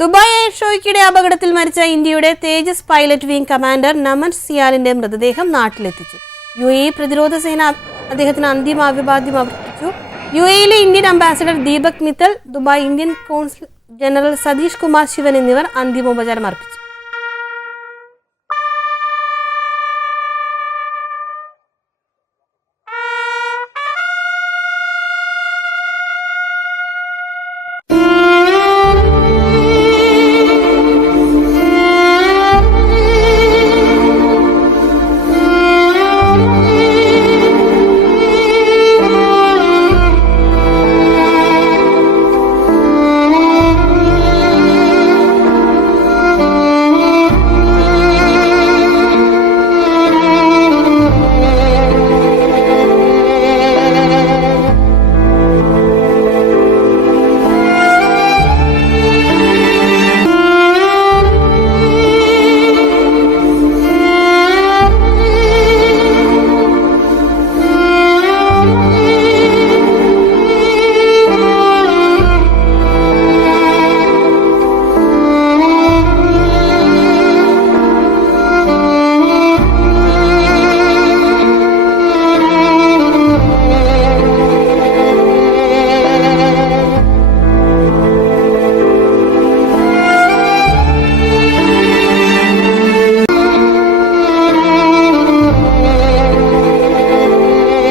Dubai air ഷോയ്ക്കിടെ അപകടത്തിൽ മരിച്ച ഇന്ത്യയുടെ Tejas pilot wing commander Naman സിയാലിന്റെ മൃതദേഹം നാട്ടിലെത്തിച്ചു. UAE പ്രതിരോധ സേന അദ്ദേഹത്തിന് അന്തിമ അഭിവാദ്യം അർപ്പിച്ചു. UAEയിലെ Indian ambassador Deepak Mittal, Dubai Indian consul general Satish Kumar Sivan എന്നിവർ അന്തിമോപചാരം അർപ്പിച്ചു.